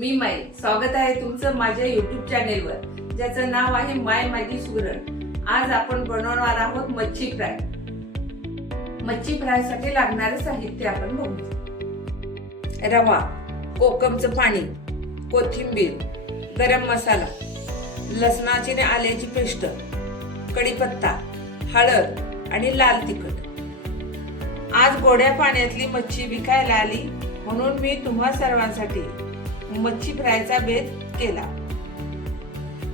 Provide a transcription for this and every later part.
मी माई स्वागत आहे तुमचं माझ्या युट्यूब चॅनेलवर ज्याचं नाव आहे माय माझी सुगरण। आज आपण बनवणार आहोत मच्छी फ्राय। मच्छी फ्राय साठी लागणारे साहित्य आपण बघू। रवा, कोकमचं पाणी, कोथिंबीर, गरम मसाला, लसणाची आणि आल्याची पेस्ट, कढीपत्ता, हळद आणि लाल तिखट। आज गोड्या पाण्यातली मच्छी विकायला आली म्हणून मी तुम्हा सर्वांसाठी मच्छी फ्रायचा बेत केला।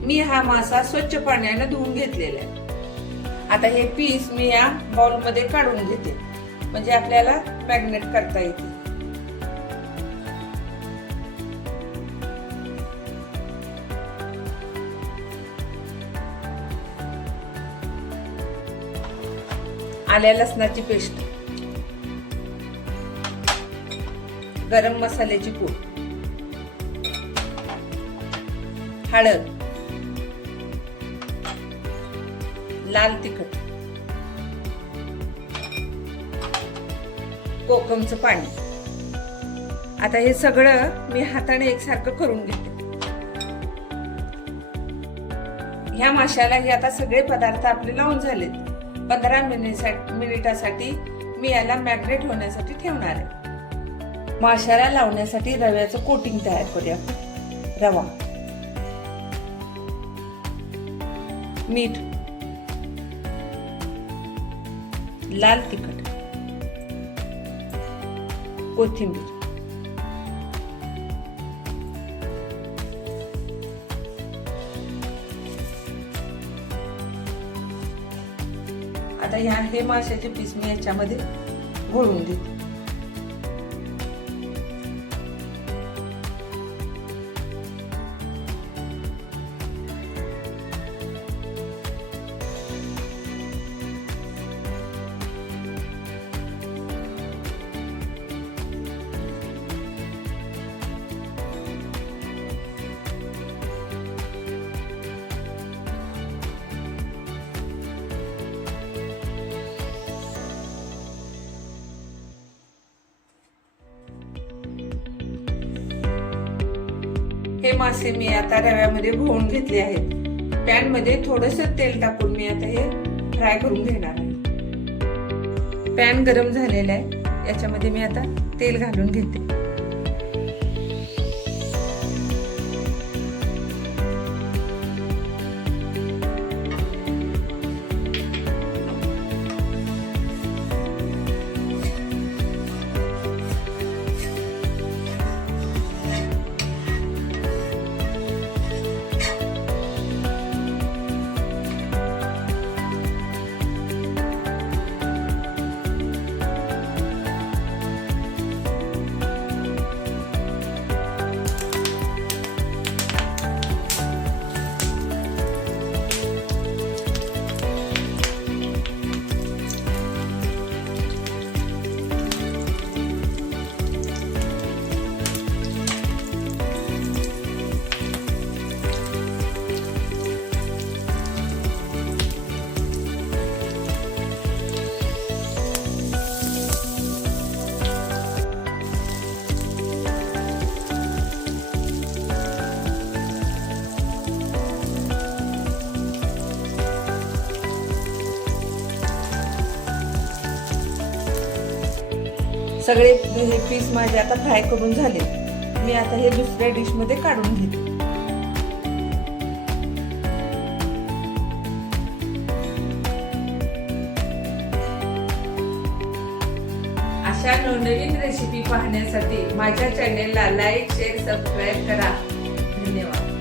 मी हा मासा स्वच्छ पाण्याने धुवून घेतलेला आहे। आता हे पीस मी या बाउल मध्ये काढून घेते म्हणजे आपल्याला मॅग्नेट करता येते। आल्या लसणाची पेस्ट, गरम मसाल्याची पूड, हळद, लाल तिखट, कोकमचं पाणी। आता हे सगळं मी हाताने एकसारखं करून घेते। ह्या माशाला हे आता सगळे पदार्थ आपले लावून झालेत। 15 मिनिटासाठी मी याला मॅग्नेट होण्यासाठी ठेवणार आहे। माशाला लावण्यासाठी रव्याचं कोटिंग तयार करूया। रवा, मीठ, लाल तिखट, कोथिंबीर, आता हे माशाचे पीस मी याच्यामध्ये घोळून देते। हे मासे मी आता रव्यामध्ये घोळून घेतले आहेत। पॅन मध्ये थोडस तेल टाकून मी आता हे फ्राय करून घेणार आहे। पॅन गरम झालेला आहे, याच्यामध्ये मी आता तेल घालून घेते। सगळे हे पीस माझे आता फ्राय करून झाले। मी आता हे दुसऱ्या डिश मध्ये काढून घेते। अशा नवनवीन रेसिपी पाहण्यासाठी माझ्या चॅनेलला लाईक, शेअर, सबस्क्राईब करा। धन्यवाद।